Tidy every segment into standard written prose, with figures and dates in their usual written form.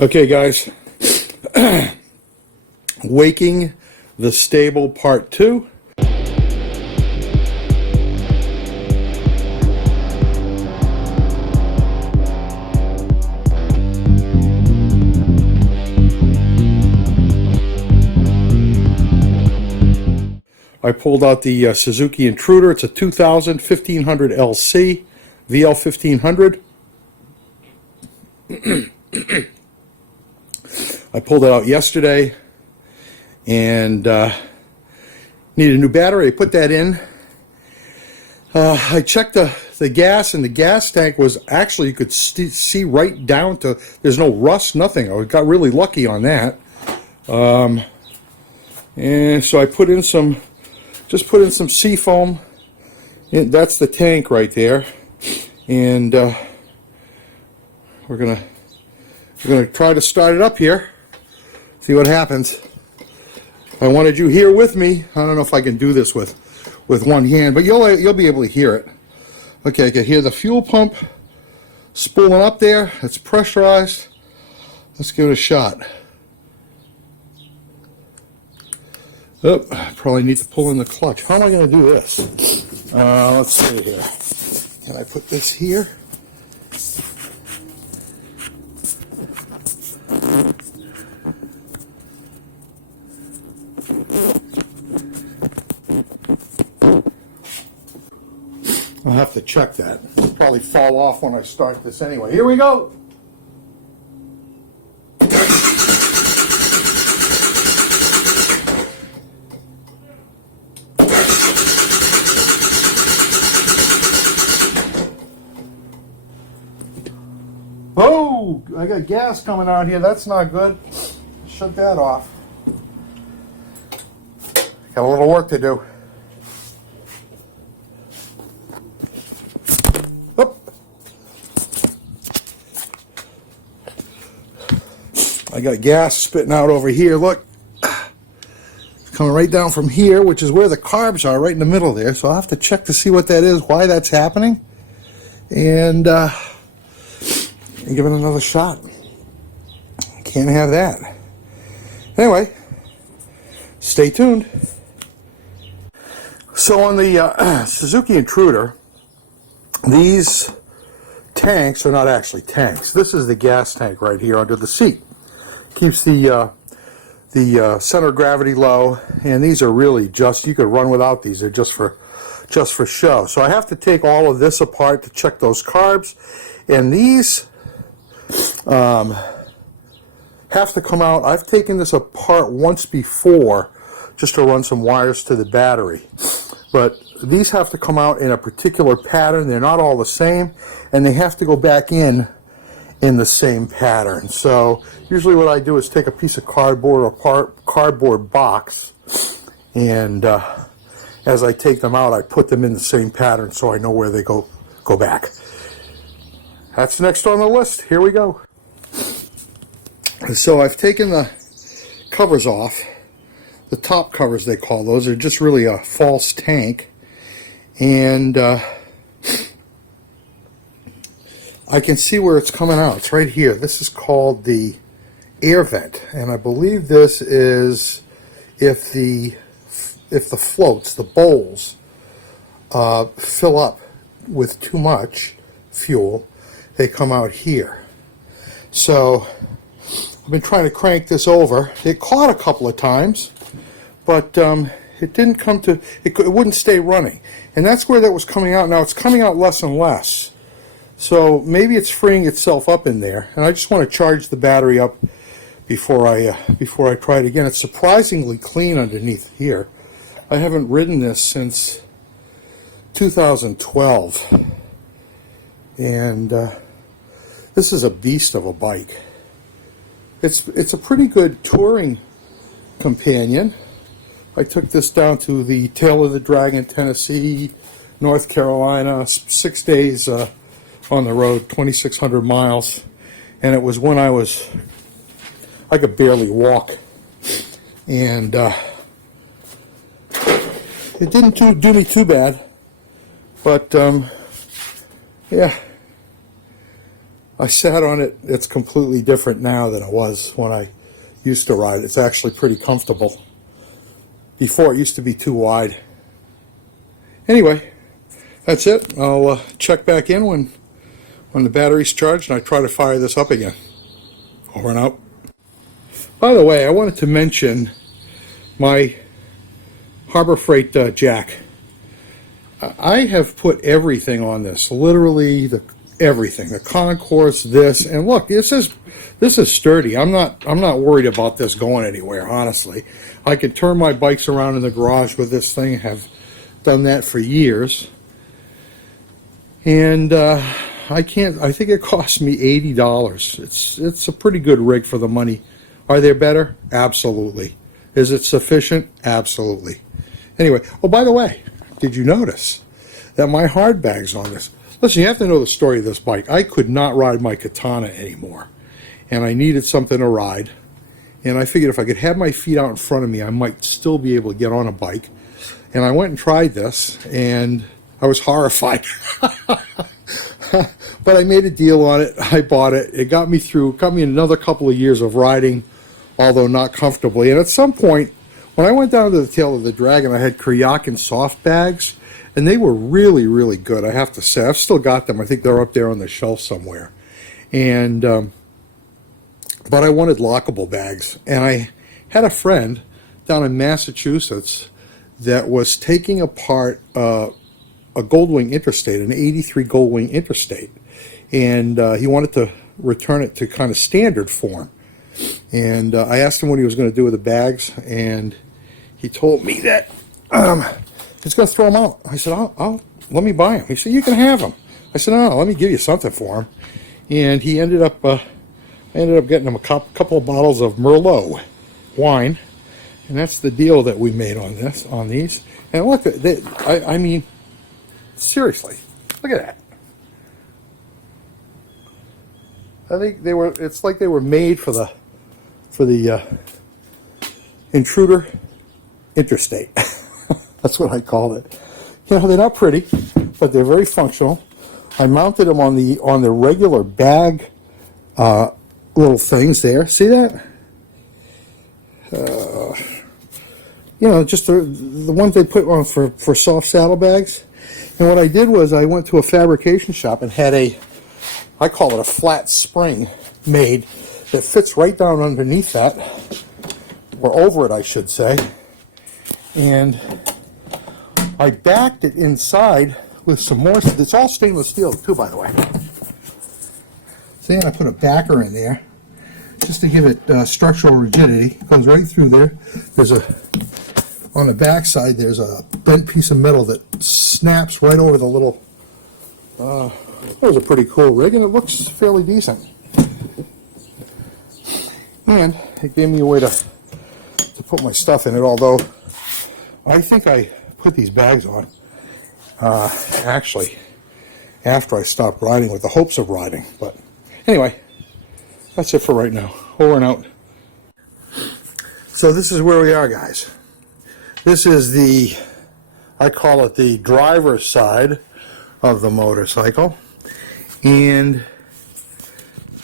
Okay, guys, Waking the Stable Part 2. I pulled out the Suzuki Intruder. It's a 2000 1500 LC, VL 1500. I pulled it out yesterday and needed a new battery. I put that in. I checked the gas, and the gas tank was actually, you could see right down to, there's no rust, nothing. I got really lucky on that. And so I put in some, just put in some seafoam. That's the tank right there. And we're gonna try to start it up here. See what happens. I wanted you here with me. I don't know if I can do this with one hand, but you'll be able to hear it. Okay, I can hear the fuel pump spooling up there. It's pressurized. Let's give it a shot. Oh, probably need to pull in the clutch. How am I going to do this? Let's see here. Can I put this here? I'll have to check that. It'll probably fall off when I start this anyway. Here we go. Oh, I got gas coming out here. That's not good. Shut that off. Got a little work to do. I got gas spitting out over here. Look, it's coming right down from here, which is where the carbs are, right in the middle there. So I'll have to check to see what that is, why that's happening, and give it another shot. Can't have that. Anyway, stay tuned. So on the Suzuki Intruder, these tanks are not actually tanks. This is the gas tank right here under the seat. Keeps the center of gravity low, and these are really just, you could run without these. They're just for show. So I have to take all of this apart to check those carbs, and these have to come out. I've taken this apart once before just to run some wires to the battery, but these have to come out in a particular pattern. They're not all the same, and they have to go back in the same pattern. So usually what I do is take a piece of cardboard or cardboard box, and as I take them out, I put them in the same pattern so I know where they go back. That's next on the list. Here we go. So I've taken the covers off. The top covers, they call those. They're just really a false tank. And I can see where it's coming out. It's right here. This is called the air vent, and I believe this is if the floats, the bowls, fill up with too much fuel, they come out here. So I've been trying to crank this over. It caught a couple of times, but it didn't come to. It wouldn't stay running, and that's where that was coming out. Now it's coming out less and less. So maybe it's freeing itself up in there, and I just want to charge the battery up before I try it again. It's surprisingly clean underneath here. I haven't ridden this since 2012, and this is a beast of a bike. It's a pretty good touring companion. I took this down to the Tail of the Dragon, Tennessee, North Carolina, 6 days. On the road, 2,600 miles, and it was when I could barely walk, and it didn't do me too bad, but yeah, I sat on it. It's completely different now than it was when I used to ride. It's actually pretty comfortable. Before, it used to be too wide. Anyway, that's it. I'll check back in when the battery's charged and I try to fire this up again. Over and out. By the way, I wanted to mention my Harbor Freight jack. I have put everything on this, literally everything, the concourse, this, and look, this is sturdy. I'm not worried about this going anywhere, honestly. I could turn my bikes around in the garage with this thing. Have done that for years, and I think it cost me $80. It's a pretty good rig for the money. Are there better? Absolutely. Is it sufficient? Absolutely. Anyway, oh, by the way, did you notice that my hard bag's on this? Listen, you have to know the story of this bike. I could not ride my Katana anymore, and I needed something to ride, and I figured if I could have my feet out in front of me, I might still be able to get on a bike. And I went and tried this, and I was horrified. But I made a deal on it. I bought it. It got me through, got me another couple of years of riding, although not comfortably. And at some point, when I went down to the tail of the Dragon, I had Kryakin soft bags, and they were really, really good, I have to say. I've still got them. I think they're up there on the shelf somewhere. And but I wanted lockable bags. And I had a friend down in Massachusetts that was taking apart a Goldwing Interstate, an 83 Goldwing Interstate. And he wanted to return it to kind of standard form. And I asked him what he was going to do with the bags, and he told me that he's going to throw them out. I said, I'll let me buy them. He said, you can have them. I said, no, let me give you something for them. And he ended up, I ended up getting him a couple of bottles of Merlot wine, and that's the deal that we made on these. And look, I mean, seriously, look at that. I think they were. It's like they were made for the Intruder Interstate. That's what I called it. You know, they're not pretty, but they're very functional. I mounted them on the regular bag little things there. See that? You know, just the ones they put on for soft saddlebags. And what I did was I went to a fabrication shop and had I call it a flat spring made that fits right down underneath that, or over it, I should say. And I backed it inside with some more. It's all stainless steel too, by the way. See, and I put a backer in there just to give it structural rigidity. It goes right through there. On the back side, there's a bent piece of metal that snaps right over the little. That was a pretty cool rig, and it looks fairly decent. And it gave me a way to put my stuff in it, although I think I put these bags on actually after I stopped riding with the hopes of riding. But anyway, that's it for right now. Over and out. So this is where we are, guys. This is I call it the driver's side of the motorcycle. And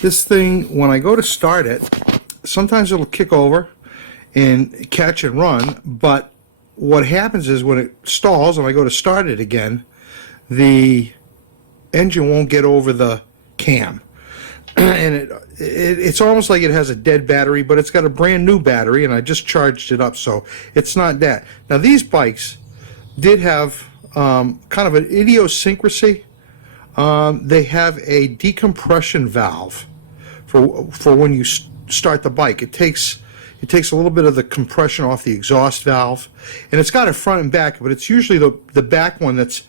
this thing, when I go to start it, sometimes it'll kick over and catch and run, but what happens is when it stalls and I go to start it again, the engine won't get over the cam. And it's almost like it has a dead battery, but it's got a brand new battery, and I just charged it up, so it's not that. Now these bikes did have kind of an idiosyncrasy. They have a decompression valve for when you start the bike. It takes a little bit of the compression off the exhaust valve, and it's got a front and back, but it's usually the back one that's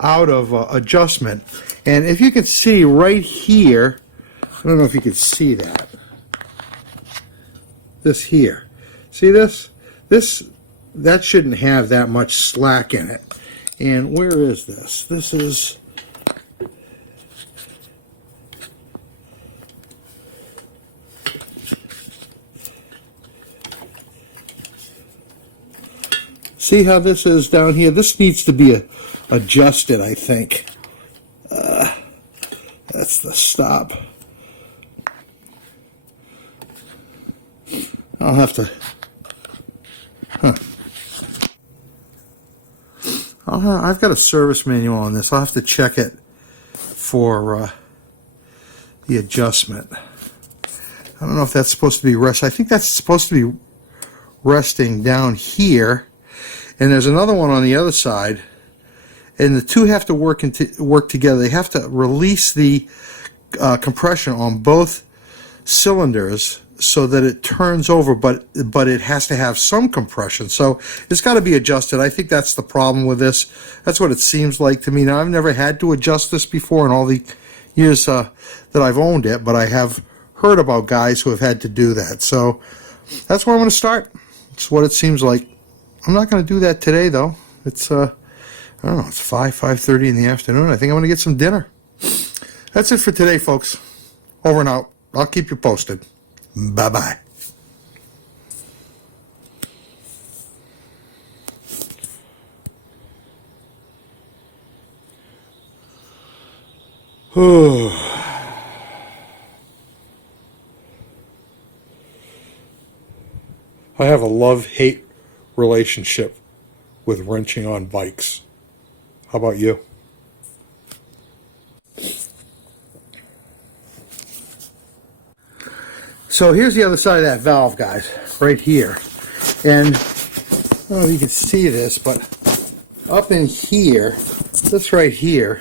out of adjustment. And if you can see right here, I don't know if you can see that. This here. See this? That shouldn't have that much slack in it. And where is this? This is... See how this is down here? This needs to be adjusted, I think. That's the stop. I'll have to, I've got a service manual on this. I'll have to check it for the adjustment. I don't know if that's supposed to be rest. I think that's supposed to be resting down here, and there's another one on the other side, and the two have to work together. They have to release the compression on both cylinders so that it turns over, but it has to have some compression, so it's got to be adjusted. I think that's the problem with this. That's what it seems like to me. Now, I've never had to adjust this before in all the years that I've owned it, but I have heard about guys who have had to do that. So that's where I'm going to start. It's what it seems like. I'm not going to do that today, though. It's I don't know, it's 5:30 in the afternoon. I think I'm going to get some dinner. That's it for today, folks. Over and out. I'll keep you posted. Bye-bye. I have a love-hate relationship with wrenching on bikes. How about you? So here's the other side of that valve, guys, right here. And I don't know if you can see this, but up in here, this right here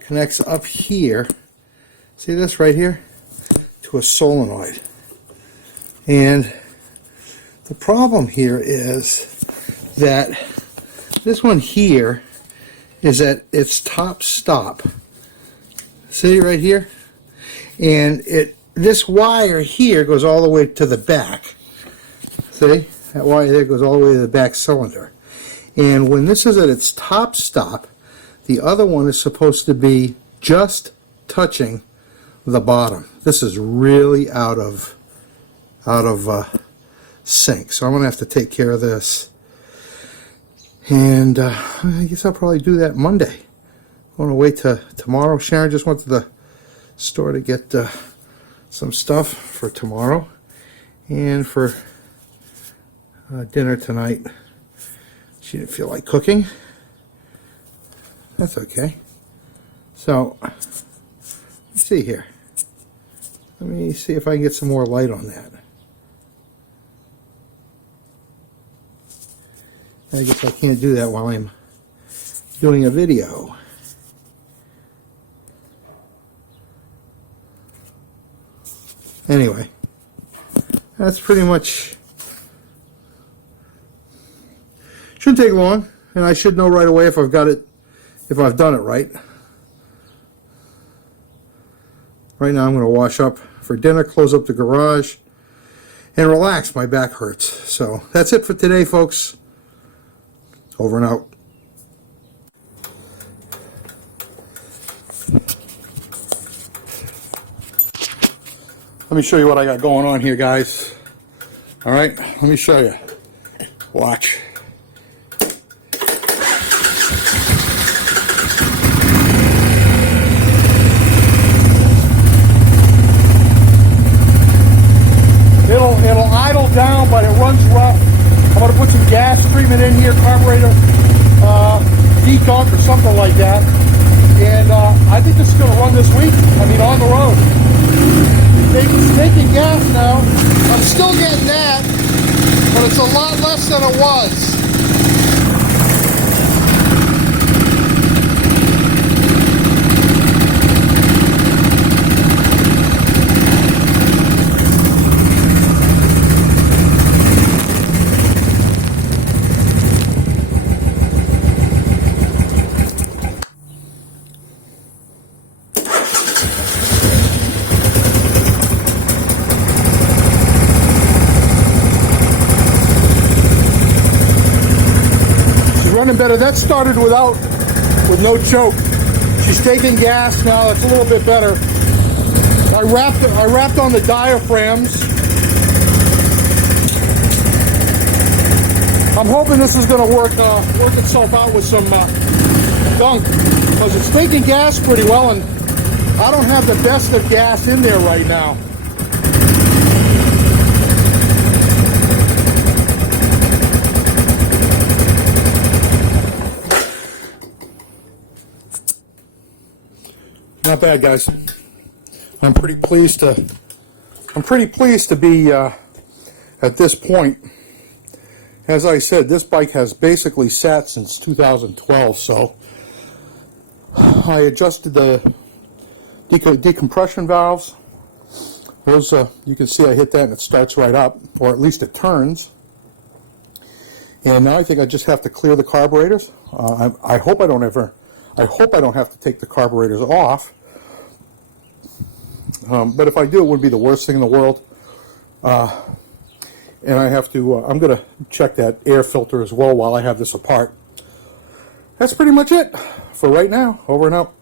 connects up here. See this right here? To a solenoid. And the problem here is that this one here is at its top stop. See right here? And this wire here goes all the way to the back. See? That wire there goes all the way to the back cylinder. And when this is at its top stop, the other one is supposed to be just touching the bottom. This is really out of sync. So I'm going to have to take care of this. And I guess I'll probably do that Monday. I'm going to wait till tomorrow. Sharon just went to the store to get some stuff for tomorrow and for dinner tonight. She didn't feel like cooking. That's okay. So let's see here. Let me see if I can get some more light on that. I guess I can't do that while I'm doing a video. Anyway, that's pretty much, shouldn't take long, and I should know right away if I've got it, if I've done it right. Right now I'm going to wash up for dinner, close up the garage, and relax. My back hurts. So that's it for today, folks. Over and out. Let me show you what I got going on here, guys. All right, let me show you. Watch. It'll idle down, but it runs rough. I'm going to put some gas treatment in here, carburetor decunk or something like that. And I think this is going to run this week. I mean, on the road. It's taking gas now. I'm still getting that, but it's a lot less than it was. Better. That started with no choke. She's taking gas now. It's a little bit better. I wrapped on the diaphragms. I'm hoping this is going to work itself out with some gunk, because it's taking gas pretty well, and I don't have the best of gas in there right now. Not bad, guys. I'm pretty pleased to be at this point. As I said, this bike has basically sat since 2012, so I adjusted the decompression valves. Those, you can see I hit that and it starts right up, or at least it turns. And now I think I just have to clear the carburetors. I hope I don't have to take the carburetors off. But if I do, it wouldn't be the worst thing in the world. And I have to, I'm going to check that air filter as well while I have this apart. That's pretty much it for right now. Over and out.